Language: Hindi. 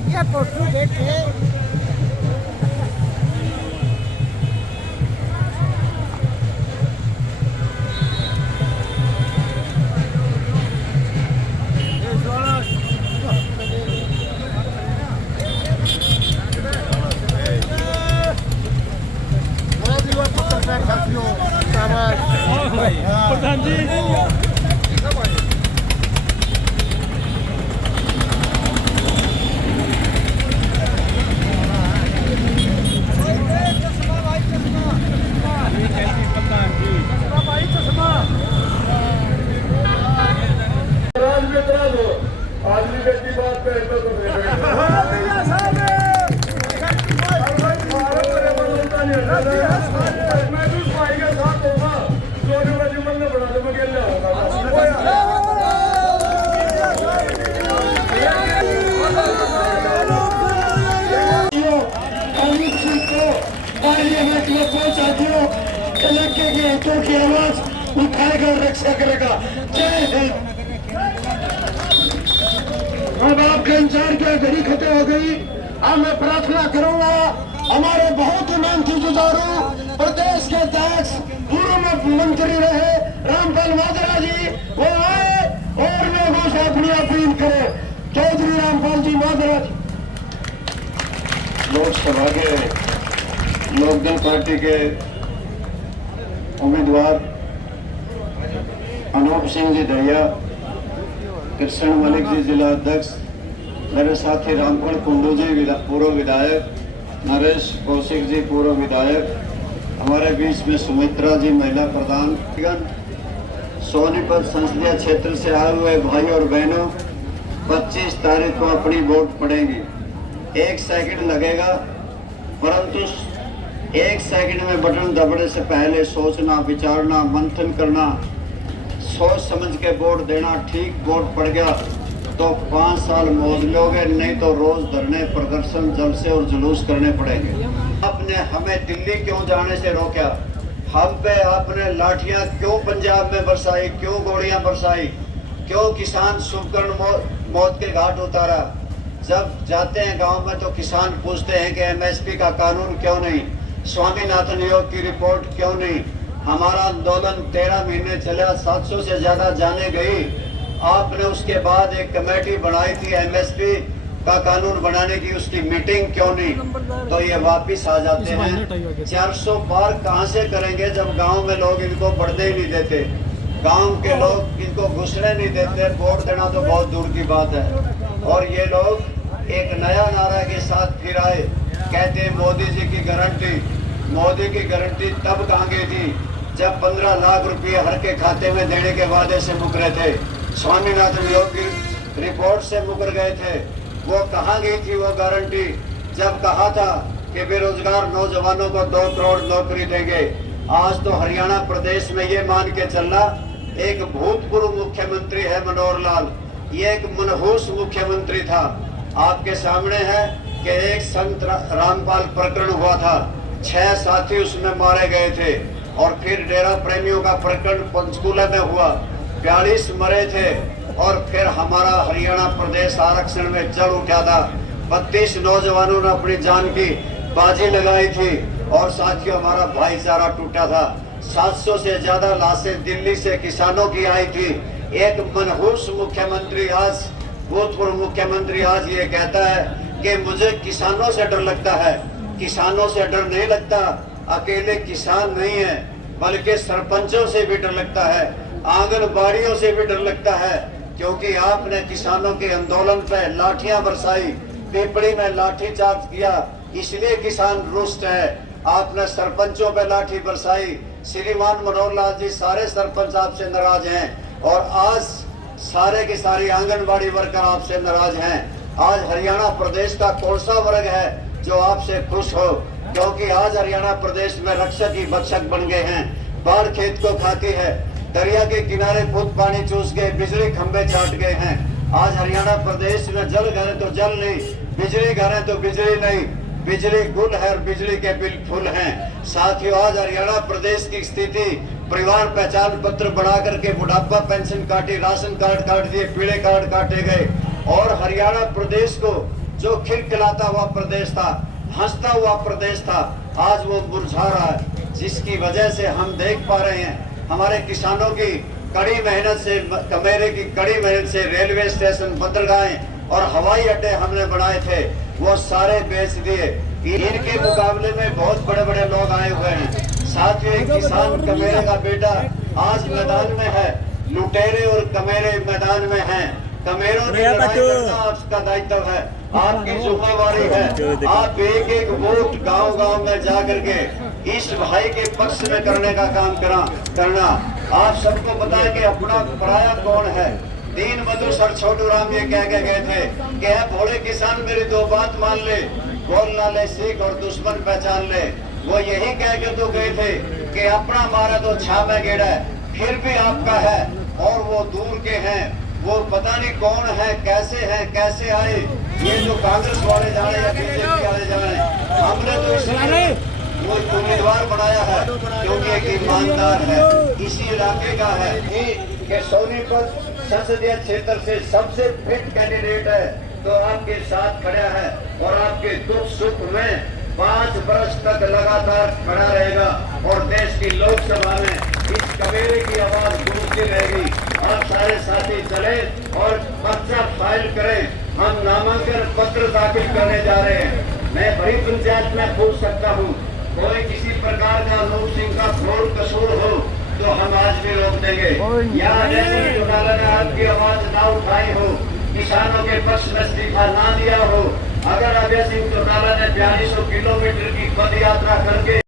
गया टोटू देखे प्रधान जी आदमी की बात पे इलाके के हितों की आवाज उठाएगा और रक्षा करेगा। जय हिंद। अब आपके इंतजार की घड़ी खत्म हो गई। अब मैं प्रार्थना करूंगा हमारे बहुत ही मेहनती जुझारू प्रदेश के अध्यक्ष पूर्व मंत्री रहे रामपाल माजरा जी वो आए और लोगों से अपनी अपील करें। चौधरी रामपाल जी माजरा जी। लोकसभा के लोकदल पार्टी के उम्मीदवार अनूप सिंह जी दरिया, कृष्ण मलिक जी जिला अध्यक्ष, मेरे साथी रामफल कुंडू जी पूर्व विधायक, नरेश कौशिक जी पूर्व विधायक, हमारे बीच में सुमित्रा जी महिला प्रधान, सोनीपत संसदीय क्षेत्र से आए हुए भाई और बहनों, 25 तारीख को अपनी वोट पड़ेगी। 1 सेकंड लगेगा, परंतु 1 सेकंड में बटन दबने से पहले सोचना, विचारना, मंथन करना, सोच समझ के वोट देना। ठीक वोट पड़ गया तो 5 साल मौज लोगे, नहीं तो रोज धरने, प्रदर्शन, जलसे और जुलूस करने पड़ेंगे। आपने हमें दिल्ली क्यों जाने से रोका? हम पे आपने लाठियां क्यों पंजाब में बरसाई, क्यों गोलियां बरसाई, क्यों किसान शुभकर्ण मौत के घाट उतारा? जब जाते हैं गांव में तो किसान पूछते हैं कि MSP का कानून क्यों नहीं, स्वामीनाथन योग की रिपोर्ट क्यों नहीं? हमारा आंदोलन 13 महीने चला, 700 से ज्यादा जाने गई। आपने उसके बाद एक कमेटी बनाई थी MSP का कानून बनाने की, उसकी मीटिंग क्यों नहीं? तो ये वापिस आ जाते हैं। 400 पार कहाँ से करेंगे जब गांव में लोग इनको बढ़ने ही नहीं देते, गांव के लोग इनको घुसने नहीं देते। वोट देना तो बहुत दूर की बात है। और ये लोग एक नया नारा के साथ फिर आए, कहते हैं मोदी जी की गारंटी। मोदी की गारंटी तब कहाँ गई थी जब 15 लाख रुपए हर के खाते में देने के वादे से मुकरे थे, स्वामीनाथन योग की रिपोर्ट से मुकर गए थे। वो कहाँ गई थी वो गारंटी जब कहा था कि बेरोजगार नौजवानों को 2 करोड़ नौकरी देंगे? आज तो हरियाणा प्रदेश में ये मान के चलना, एक भूतपूर्व मुख्यमंत्री है मनोहर लाल, ये एक मनहूस मुख्यमंत्री था। आपके सामने है कि एक संत रामपाल प्रकरण हुआ था, 6 साथी उसमें मारे गए थे। और फिर डेरा प्रेमियों का प्रकरण पंचकूला में हुआ, 42 मरे थे। और फिर हमारा हरियाणा प्रदेश आरक्षण में जड़ उठा था, 32 नौजवानों ने अपनी जान की बाजी लगाई थी। और साथियों हमारा भाईचारा टूटा था। 700 से ज्यादा लाशें दिल्ली से किसानों की आई थी। एक मनहूस मुख्यमंत्री आज, भूतपूर्व मुख्यमंत्री आज ये कहता है कि मुझे किसानों से डर लगता है। किसानों से डर नहीं लगता, अकेले किसान नहीं है बल्कि सरपंचों से भी डर लगता है, आंगनबाड़ियों से भी डर लगता है। क्योंकि आपने किसानों के आंदोलन पे लाठियां बरसाई, पिपड़ी में लाठी चार्ज किया, इसलिए किसान रुष्ट है। आपने सरपंचों पे लाठी बरसाई। श्रीमान मनोहर लाल जी, सारे सरपंच आपसे नाराज हैं और आज सारे की सारी आंगनबाड़ी वर्कर आपसे नाराज हैं। आज हरियाणा प्रदेश का कौन सा वर्ग है जो आपसे खुश हो? क्योंकि आज हरियाणा प्रदेश में रक्षक ही भक्षक बन गए हैं। बाढ़ खेत को खाती है, दरिया के किनारे खुद पानी चूस गए, बिजली खंभे चाट गए हैं। आज हरियाणा प्रदेश में जल घर है तो जल नहीं, बिजली घर है तो बिजली नहीं, बिजली गुल है और बिजली के बिल फुल हैं। साथियों आज हरियाणा प्रदेश की स्थिति, परिवार पहचान पत्र बना करके बुढ़ापा पेंशन काटी, राशन कार्ड काट दिए, पीले कार्ड काटे गए और हरियाणा प्रदेश को जो खिलखिलाता हुआ प्रदेश था, हंसता हुआ प्रदेश था, आज वो मुरझा रहा है, जिसकी वजह से हम देख पा रहे हैं हमारे किसानों की कड़ी मेहनत से, कमेरे की कड़ी मेहनत से रेलवे स्टेशन, बंदरगाहें और हवाई अड्डे हमने बनाए थे, वो सारे बेच दिए। इनके मुकाबले में बहुत बड़े बड़े लोग आए हुए हैं। साथियों, एक किसान कमेरे का बेटा आज मैदान में है, लुटेरे और कमेरे मैदान में हैं। कमेरों की लड़ाई करना आपका दायित्व है, आपकी जिम्मेवारी है। आप एक एक वोट गांव गांव में जा करके इस भाई के पक्ष में करने का काम करना। आप सबको पता है कि अपना पराया कौन है। दीन बंधु सर छोटू राम ये कह के गए थे कि है भोले किसान मेरी दो बात मान ले, बोलना ले सीख और दुश्मन पहचान ले। वो यही कह के तो गए थे कि अपना मारा तो छावे गेड़ा है, फिर भी आपका है और वो दूर के हैं, वो पता नहीं कौन है, कैसे आए, ये जो कांग्रेस वाले जाने या बीजेपी वाले जाने। हमने तो इसलिए वो उम्मीदवार बनाया है क्योंकि एक ईमानदार है, इसी इलाके का है कि सोनीपत संसदीय क्षेत्र से सबसे फिट कैंडिडेट है, तो आपके साथ खड़ा है और आपके दुख सुख में 5 वर्ष तक लगातार खड़ा रहेगा और देश की लोकसभा में इस कमेरे की आवाज गूंजती रहेगी। आप सारे साथी चले और पर्चा फाइल करें। हम नामांकन पत्र दाखिल करने जा रहे हैं। मैं बड़ी पंचायत में पूछ सकता हूँ, कोई किसी प्रकार का अनूप सिंह का घोर कसूर हो तो हम आज भी रोक देंगे। या जैसे चौटाला ने आपकी आवाज ना उठाई हो, किसानों के पक्ष में इस्तीफा ना दिया हो, अगर अजय सिंह चौटाला ने 4200 किलोमीटर की पद यात्रा करके